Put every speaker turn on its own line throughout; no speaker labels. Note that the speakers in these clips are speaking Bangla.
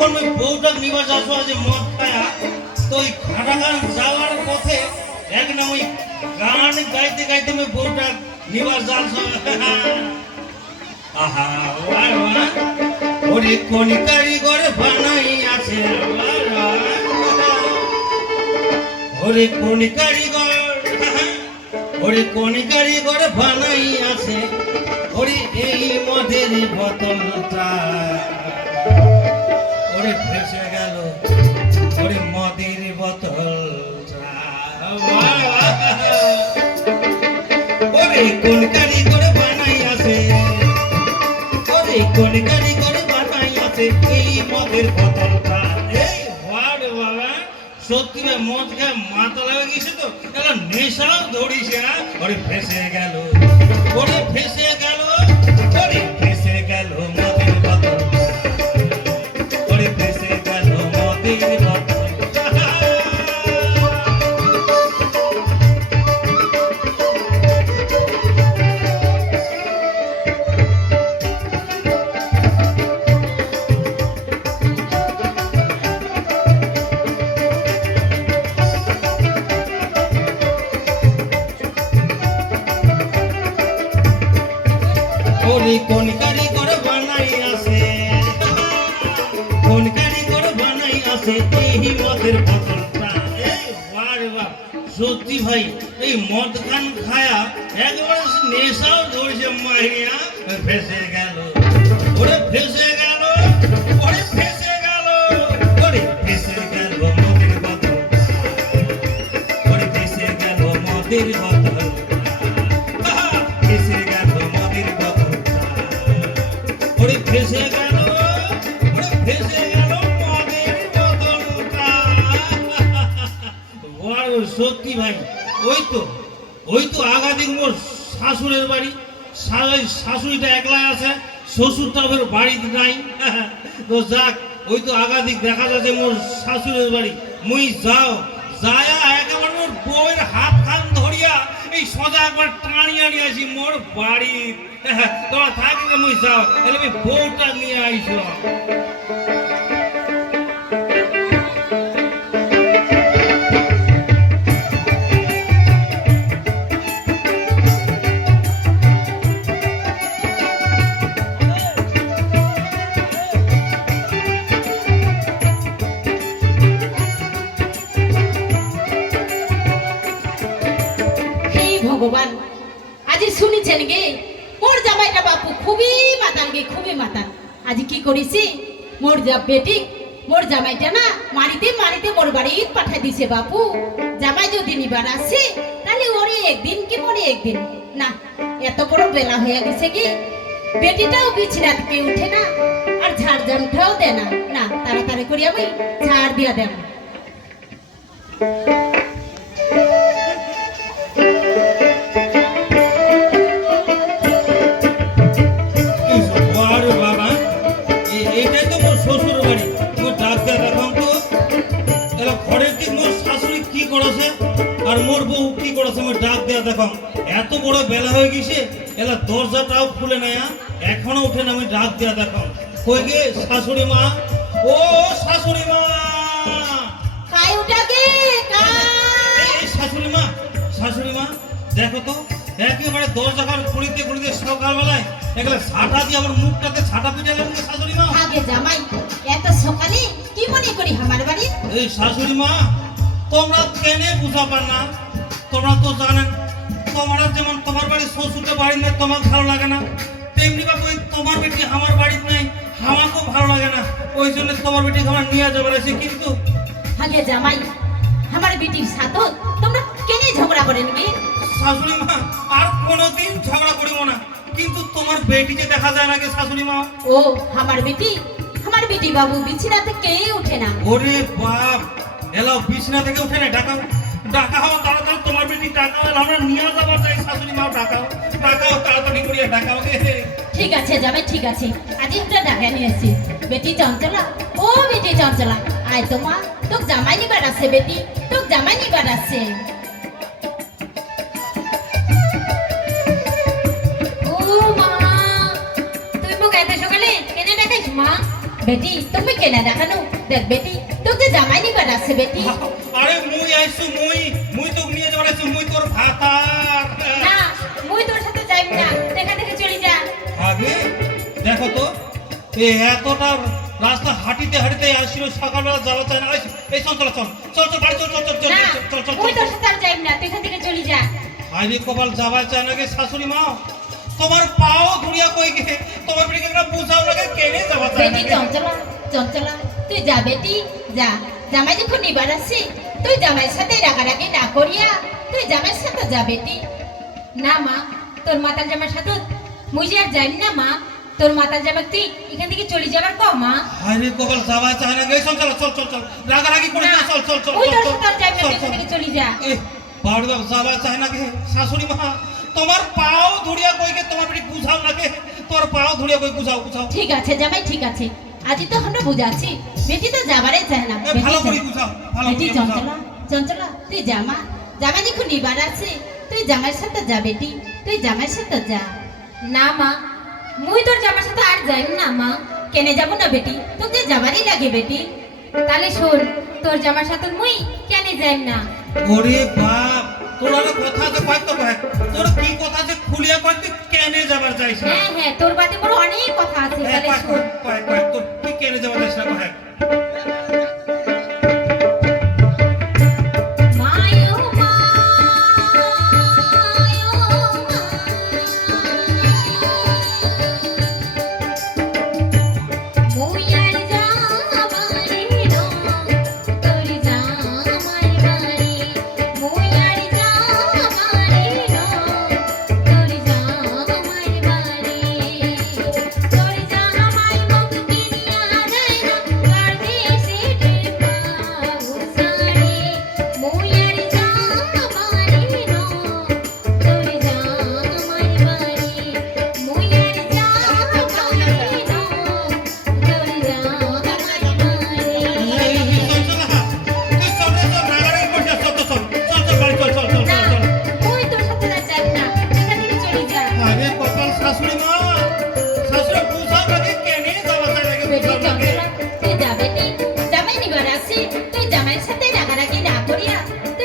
যখন ওই বউটা নিবাস আসো আছে মদ খায়া, তো ওই ঘাটা গান যাওয়ার পথে এক না ওই গান গাইতে গাইতে ওই বউটা নিবাস আসো আহা বানাই আছে বানাই আছে ওরে এই মদের বোতলটা। ওরে ভেসে গেল, ওরে মদের বোতলটা ওরে কোন কারিগর বানাই আছে, ওরে কোন কারিগর বানাই আছে, এই মদের বোতলটা এই সত্যি রে মদ খেয়ে মাথা লাগা গেছে তো? এলা নেশাও ধরিছে না ওরে ফেসে গেল, ওরে ফেসে গেল। সত্যি ভাই, এই মদ খান খায়া একবার নেশাও ধরছে মাহিয়া ফেসে গেল, ওরে ফেসে গেল, ওরে ফেসে গেল, ওরে ফেসে গেল মদের কথা। ওরে ফেসে গেল মদের বোতল সত্যি ভাই? ওই তো ওই তো আগাদিক মোর শাশুড়ের বাড়ি। শাশুড়ি শাশুড়িটা একলাই আছে, শ্বশুরটা ওর বাড়িতে নাই। তো যাক, ওই তো আগাদিক দেখা যাচ্ছে মোর শাশুড়ের বাড়ি। মুই যাও, যায়া একেবারে মোর বউয়ের হাত খান ধরিয়া এই সজা একবার টানিয়া নিয়ে আসি মোর বাড়ি। তোমার থাকলে মুই যাও, তাহলে আমি বউটা নিয়ে আইসো
করিছি। মোর যা বেটি, মোর জামাইটা না মারিতে মারিতে মোর বাড়ি পাঠাই দিছে বাপু। জামাই যদি নিবার আসে, তাহলে ওরে একদিন কি মোরে একদিন? না, এত বড় বেলা হয়ে গেছে কি? বেটিটাও বিছনা থেকে উঠে না, আর ঝাড় জামটাও দেয় না। না, তাড়াতাড়ি করি আমি ঝাড় দিয়া দেব।
দেয়া দেখাম এত বড় বেলা হয়ে গেছে এলা দরজাটাও খুলে নেয়া এখনও উঠে না আমি ডাক দেয়া দেখাম কই গে শাশুড়ি মা? ও শাশুড়ি মা!
খাই খাই
এই শাশুড়ি মা শাশুড়ি মা দেখো তো একেবারে দরজা ঘর খুলিতে খুলিতে সকালবেলায় এগুলো ছাটা দিয়ে আমার মুখটাতে ছাটা পিঠে লাগবে শাশুড়ি মা।
আগে জামাই এত সকালে কি মনে করি আমার বাড়ি?
এই শাশুড়ি মা তোমরা কেনে বুঝাবার না? তোমরা তো জানেন তোমরা যেমন তোমার বাড়ি শ্বশুরকে বাড়ি নেই তোমার ভালো লাগে না। তেমনি বাবু ওই তোমার বেটি আমার বাড়িতে নেই আমাকেও ভালো লাগে না। ওই জন্য তোমার বেটি আমার নিয়ে যাবার আছে। কিন্তু
আগে জামাই আমার বেটির সাথে তোমরা কেনে ঝগড়া করেন কি
শাশুড়ি মা আর কোনোদিন ঝগড়া করিব না। কিন্তু তোমার বেটিকে দেখা যায় নাকি শাশুড়ি মা?
ও আমার বেটি আমার বেটি বাবু বিছানা থেকে উঠে না।
ওরে বাপ এলাও বিছনা থেকে উঠে না ডাকাও ডাকাও তাড়াতাড়ি তোমার বেটি এলা আমরা নিয়ে যাবার চাই শাশুড়ি মা ডাকাও ডাকাও তাড়াতাড়ি করিয়া ডাকাও।
ঠিক আছে জামাই ঠিক আছে। আজ একটা ডাকা নিয়ে আসি বেটি চঞ্চলা ও বেটি চঞ্চলা আয় তো মা তোক জামাই নিবার আছে বেটি তোক জামাই নিবার আছে। বেটি তুমি কেনা দেখানো? দেখ বেটি তোকে জামাই নিবার আছে বেটি।
আরে মুই আইছু মুই মুই তোক নিয়ে যাবার আইছু মুই তোর ভাতার।
না মুই তোর সাথে যাই না দেখা দেখে চলে যা।
আগে দেখো তো এই এতটা রাস্তা হাঁটিতে হাঁটিতে আসছিল সকালবেলা যাওয়া চায় না এই, চল চল চল চল চল বাড়ি চল চল চল চল চল চল
মুই তোর সাথে আর যাই না এখান থেকে চলে যা।
আইনি কপাল যাওয়া চায় না গে শাশুড়ি মা। তোমার পাও ধুরিয়া কই গে? তোমার পিঠে একটা বুঝাও লাগে কেনে যাওয়া চায় না?
চঞ্চলা চঞ্চলা তুই যা বেটি যা। জামাই যখন নিবার আসি তুই জামাইয়ের সাথে রাগারাগি না করিয়া তুই জামাইয়ের সাথে যা বেটি। না মা তোর মাতাল জামার সাথে মুই যে আর যাই না মা। তোর মাতাল জামা তুই এখান থেকে চলে যাবার কও মা।
আইনি কপাল যাওয়া চায় না গে চল চল চল চল রাগারাগি করে
না,
চল চল চল চল
তোর যাই না এখান থেকে চলে যা।
এ বাড়ি বাপ যাওয়া চায় না গে শাশুড়ি মা তোমার পাও ধুরিয়া কইকে তোমার পিঠে বুঝাও না গে তোর পাও ধুরিয়া কই বুঝাও বুঝাও।
ঠিক আছে জামাই ঠিক আছে। আজই তো আমরা বুঝাচ্ছি বেটি তো যাবারে চায় না। বেটি
ভালো করে বুঝাও ভালো
বেটি চঞ্চলা চঞ্চলা তুই জামা জামাই যখন নিবার আছে। তুই জামাইয়ের সাথে যা বেটি। তুই জামাইয়ের সাথে যা। না মা মুই তোর জামার সাথে আর যাই না মা। কেনে যাব না বেটি? তোকে যাবারই লাগে বেটি। তাহলে শোন তোর জামার সাথে মুই কেনে যাই না।
ওরে বাপ তোর আর কথা তো কয়? তোর কি কথা যে খুলিয়া কয় তুই কেনে যাবার যাইস না?
হ্যাঁ হ্যাঁ তোর বাদে মোর অনেক কথা আছে
হ্যাঁ,
তাহলে শোন।
কয়, কয়, কয়, তোর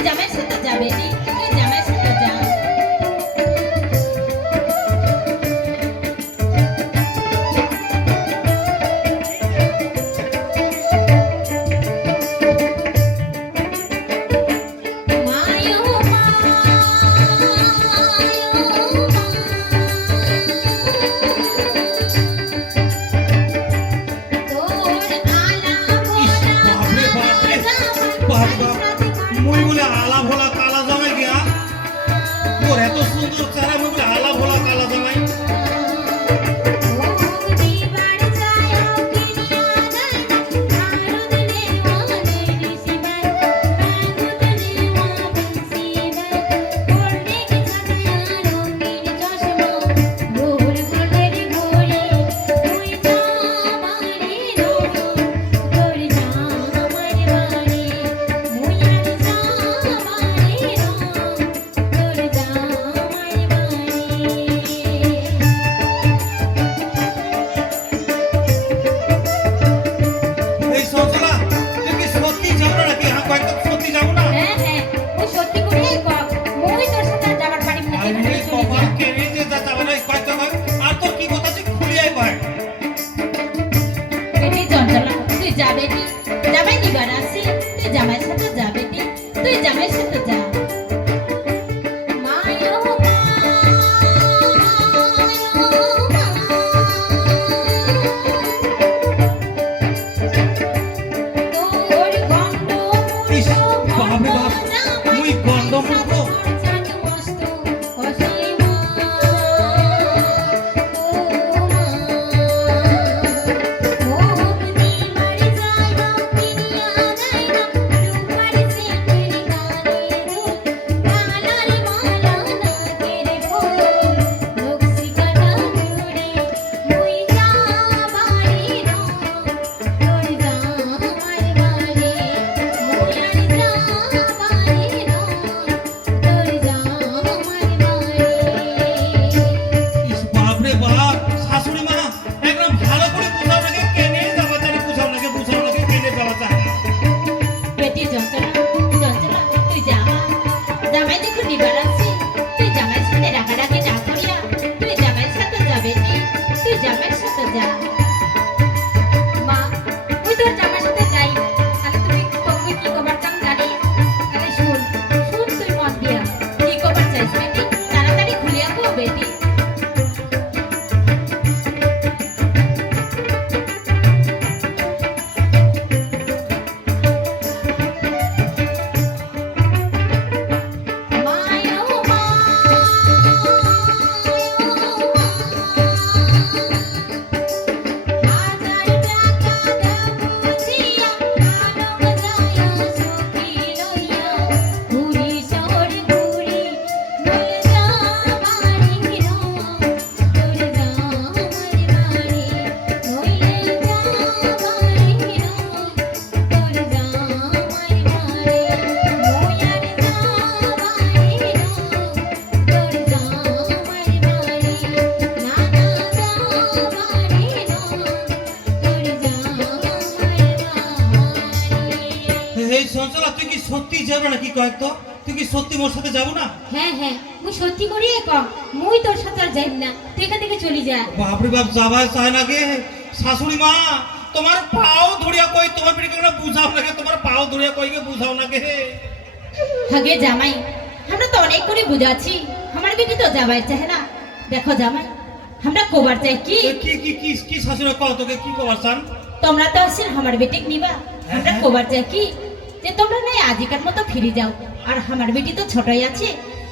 তুই
জামাইয়ের সাথে
তোর এত
মোর সাথে যাব না?
হ্যাঁ হ্যাঁ মুই সত্যি করিয়ে কম। মুই তোর সাথে আর যাইব না। এখান থেকে চলে যা।
বাপরে বাপ যাবার চায় না গে শাশুড়ি মা তোমার পাও ধরিয়া কই? তোমার পিঠে কেন বুঝাও না গে তোমার পাও ধরিয়া কই গে বুঝাও না গে
হাগে জামাই আমরা তো অনেক করে বুঝাচ্ছি। আমার বেটি তো যাবার চাহে না দেখো জামাই আমরা কোবার চাই কি?
কি কি কি কি শাশুড়ি কও তোকে? কি কবার চান?
তোমরা তো আসছেন আমার বেটিক নিবা। আমরা
হ্যাঁ।
কোবার চাই কি? যে তোমরা নাই আজিকার মতো ফিরে যাও। আর আমার বেটি তো ছোটই আছে।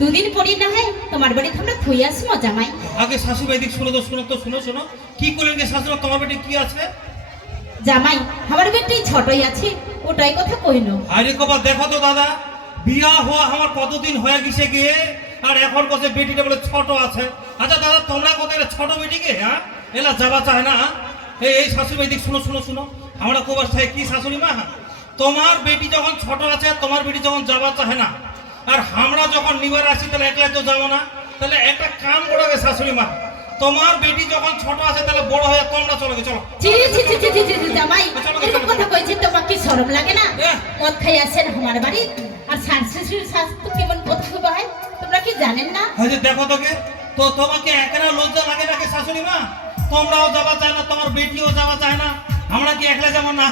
দুদিন পরই না হয় তোমার বাড়িতে আমরা থুই আসব জামাই।
আগে শাশুড়ি দিক শুনো তো শুনো তো শুনো শুনো। কি করলেন গে শাশুড়ি তোমার বেটে কি আছে?
জামাই আমার বেটি ছোটই আছে ওটাই কথা কইনো
আরে কবার দেখো তো দাদা বিয়া হওয়া আমার কতদিন হয়ে গেছে গিয়ে আর এখন কছে বেটিটা বলে ছোট আছে। আচ্ছা দাদা তোমরা কত এলা ছোট বেটিকে হ্যাঁ? এলা যাবা চায় না এই এই শাশুড়ি দিক শুনো শুনো শুনো। আমরা কবার চাই কি শাশুড়ি মা? তোমার বেটি যখন ছোট আছে তোমার বেটি যখন যাবা চাহে না আর আমরা যখন নিবার আসি তাহলে একলা তো যাব না তাহলে একটা কাম করবে শাশুড়ি মা। তোমার বেটি যখন ছোট আছে তাহলে বড় হয়ে তোমরা চলো গে, চলো।
ছি, ছি, জামাই এরকম কথা কইছি তোমার কি শরম লাগে না?
এহ।
মদ খাই আসেন আমার বাড়ি আর শাশুড়ির স্বাস্থ্য কেমন কথা হয়? তোমরা কি জানেন না?
হয়তো দেখো তোকে তো তোমাকে একলা লজ্জা লাগে নাকি শাশুড়ি মা? তোমরাও যাওয়া চায় না তোমার বেটিও যাওয়া চায় না আমরা কি একলা যাব না?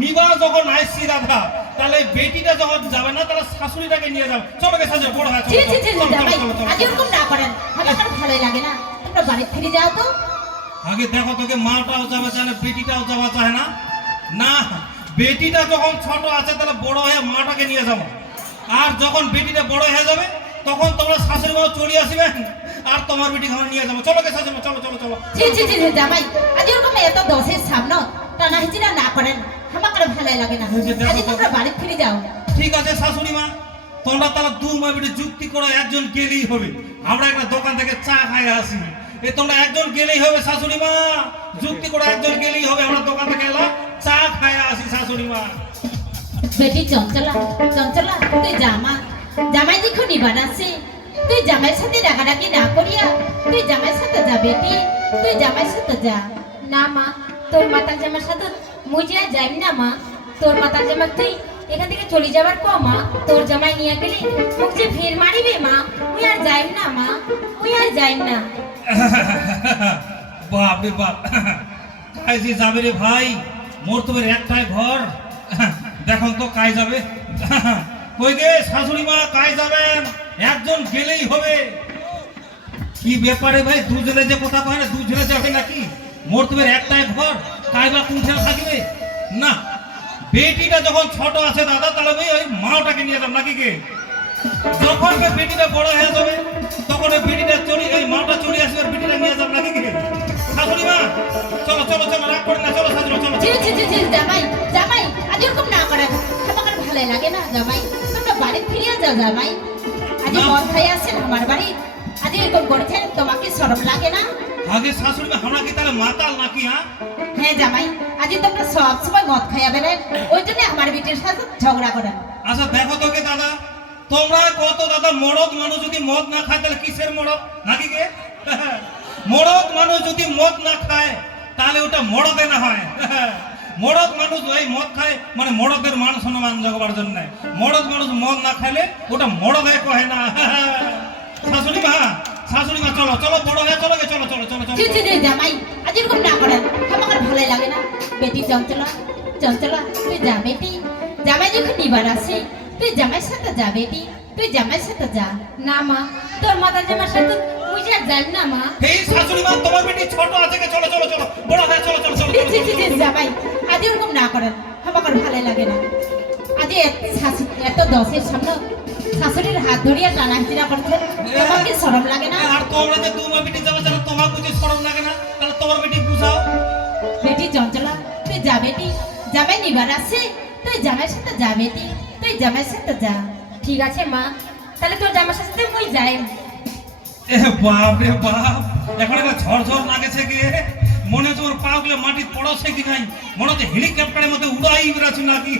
নিবা যখন আসছি দাদা তাহলে বেটিটা যখন যাবে না তাহলে শাশুড়িটাকে নিয়ে যাও চলো গে শাশুড়ি বড় হয়
আজ এরকম না করেন। আমার ভালোই লাগে না। তোমরা বাড়ি ফিরে যাও তো।
আগে দেখো তোকে মাটাও যাওয়া চায় না বেটিটাও যাওয়া চায় না। না বেটিটা যখন ছোট আছে তাহলে বড় হয়ে মাটাকে নিয়ে যাব। আর যখন বেটিটা বড় হয়ে যাবে তখন তোমরা শাশুড়ি মাও চলে আসবেন আর তোমার বেটি ঘরে নিয়ে যাব। চলো শাশুড়ি চলো চলো চলো
ছি ছি ছি, জামাই আজ এরকম এত দশের সামনে টানা হিচিরা না করেন। আমার আর লাগে না। আজ তোমরা বাড়ি ফিরে যাও।
ঠিক আছে শাশুড়ি মা তোমরা তাহলে দু মাবিটে যুক্তি করে একজন গেলেই হবে। আমরা একটা দোকান থেকে চা খাই আসি। এ তোমরা একজন গেলেই হবে শাশুড়ি মা। যুক্তি করে একজন গেলেই হবে। আমরা দোকান থেকে এলাম চা খাই আসি শাশুড়ি মা।
বেটি চঞ্চলা চঞ্চলা তুই জামা জামাই দেখো নিবান আছে। তুই জামাইয়ের সাথে ডাকাডাকি না করিয়া তুই জামাইয়ের সাথে যা বেটি তুই জামাইয়ের সাথে যা।
না মা তোর মাতার জামার সাথে মুই যে আর যাইব না, মা? তোর মাতার জামা তুই এখান থেকে চলে যাবার পর, মা, তোর জামাই নিয়ে গেলে মুখ যে ফের মারিবে, মা? মুই আর যাইব না, মা। মুই আর যাইব না।
বাপ রে বাপ। যে যাবে রে ভাই, মোর তোমার একটাই ঘর। দেখো তো কাজ যাবে। কই গে শাশুড়ি মা, কাজ যাবেন? একজন গেলেই হবে। কি ব্যাপারে ভাই, দুজনে যে কথা কয় না, দুজনে যাবে নাকি? মোর তোমার একটাই ঘর। কাই বা থাকবে না। বেটিটা যখন ছোট আছে দাদা তাহলে ওই ওই মাওটাকে নিয়ে যাব নাকি কে? যখন বেটিটা বড় হয়ে যাবে তখন ওই বেটিটা চলে ওই মাটা চলে আসবে আর বেটিটা নিয়ে যাব নাকি কে? শাশুড়ি মা চলো চলো চলো রাগ করে না চলো শাশুড়ি চলো
জি জি জি জি জামাই জামাই আজ এরকম না করেন আমার আর ভালোই লাগে না জামাই? তোমরা বাড়ি ফিরে যাও জামাই। আজ
না।
মদ খাই আসেন আমার বাড়ি? আজ এরকম করছেন তোমাকে শরম লাগে না?
আগে শাশুড়ি মা আমরা কি তাহলে মাতাল নাকি হ্যাঁ?
হ্যাঁ জামাই আজ তোমরা সব সময় মদ খাইয়া বেড়েন ওই জন্য আমার বেটির সাথে ঝগড়া করেন
আচ্ছা দেখো তোকে দাদা। তোমরা কত দাদা মরদ মানুষ যদি মদ না খায় তাহলে কিসের মরদ? নাকি কে? মরদ মানুষ যদি মদ না খায় তাহলে ওটা মরদে না হয়। মরদ মানুষ ওই মদ খায় মানে মরদের মান সম্মান জগবার জন্য। মরদ মানুষ মদ না খাইলে ওটা মরদে কহে না। শাশুড়ি মা শাশুড়ি মা চলো চলো বড় হয়ে চলো গে, চলো চলো চলো চলো
ছি ছি, জামাই আজ এরকম না করেন আমার ভালো লাগে না। বেটি চঞ্চলা চঞ্চলা তুই যা বেটি। জামাই যখন নিবার আসে তুই জামাইয়ের সাথে যা বেটি। তুই জামাইয়ের সাথে যা।
না মা। তোর মাতার জামার সাথে মুই যে আর না মা।
এই শাশুড়ি মা তোমার বেটি ছোট আছে গে, চলো চলো চলো। বড় হয়ে চলো চলো চলো
ছি
চলো,
ছি, জামাই আজ এরকম না করেন আমার ভালো লাগে না। আজ এত শাশু- এত দশের সামনে শাশুড়ির হাত ধরিয়া টানা হিচড়া করছে তোমার কি সরম লাগে না
আর তোমরা যে তোমার বেটি যাবে যারা তোমার বুঝে সরম লাগে না তাহলে তোমার বেটি বুঝাও
বেটি চঞ্চলা তুই যা বেটি জামাই নিবার আসে তুই জামাইয়ের সাথে যা বেটি তুই জামাইয়ের সাথে যা
ঠিক আছে মা তাহলে তোর জামার সাথে মুই যাইম
এ বাপ রে বাপ এখন একটা ঝড় ঝড় লাগেছে গিয়ে মনে হচ্ছে ওর পা গুলো মাটি পড়াছে কি নাই মনে হচ্ছে হেলিকপ্টারের মধ্যে উড়াই বেড়াচ্ছে নাকি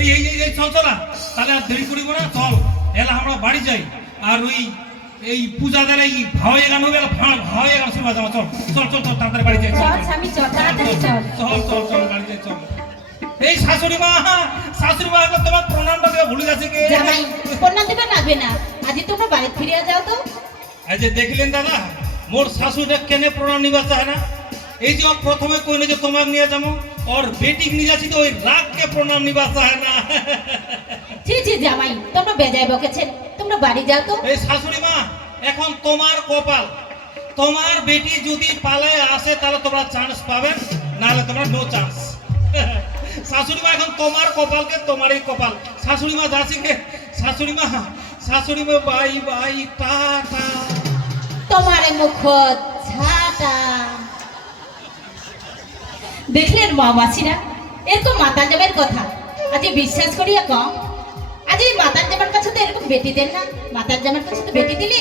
এই এই এই- চল চলা তাহলে আর দেরি করিব না চল। এলা আমরা বাড়ি যাই। আর ওই এই পূজা পূজাদের এই ভাওয়ে গান হবে ভাওয়ে গান শুনবা যাব চল। চল চল চল তাড়াতাড়ি বাড়ি যাই চল,
চল
চল। বাড়ি যাই চল। এই শাশুড়ি মা শাশুড়ি মা তোমার প্রণামটা দেওয়া ভুলে যাচ্ছে কি?
কন্যা দেবে লাগবে না। আজ তোমরা বাড়ি ফিরে যাও তো।
এই যে দেখলেন দাদা মোর শাশুড়িটা কেনে প্রণাম নিবা চায় না? এই যে প্রথমে কইলে যে তোমার নিয়ে যাব। ওর বেটি নিয়ে যাচ্ছি তো ওই রাগকে প্রণাম নিবা চায় না
জি জি জামাই তোমরা বেজায় বকেছেন। তোমরা বাড়ি যাও তো।
এই শাশুড়ি মা এখন তোমার কপাল। তোমার বেটি যদি পালায় আসে তাহলে তোমরা চান্স পাবে নাহলে তোমরা নো চান্স শাশুড়ি মা এখন তোমার কপালকে তোমারই কপাল। শাশুড়ি মা যাচ্ছি কে শাশুড়ি মা শাশুড়ি মা বাই বাই টা টা
তোমার মুখ ছাটা দেখলেন মাবাসীরা এরকম মাতার যাবের কথা। আজ বিশ্বাস করিয়া কম আজ এই মাতার জামার কাছে তো এরকম বেটি দেন না। মাতার জামার কাছে তো বেটি দিলে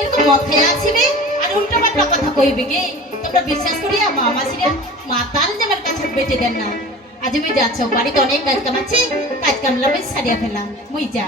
এরকম মদ খেয়ে আসিবে, আর উল্টা পাল্টা কথা কইবে গে তোমরা বিশ্বাস করিয়া মামাসিরা মাতার জামার কাছে বেটি দেন না। আজ আমি যাচ্ছ বাড়িতে অনেক কাজ আছে, কাজ কামলা বেশ সারিয়া ফেলাম মুই যা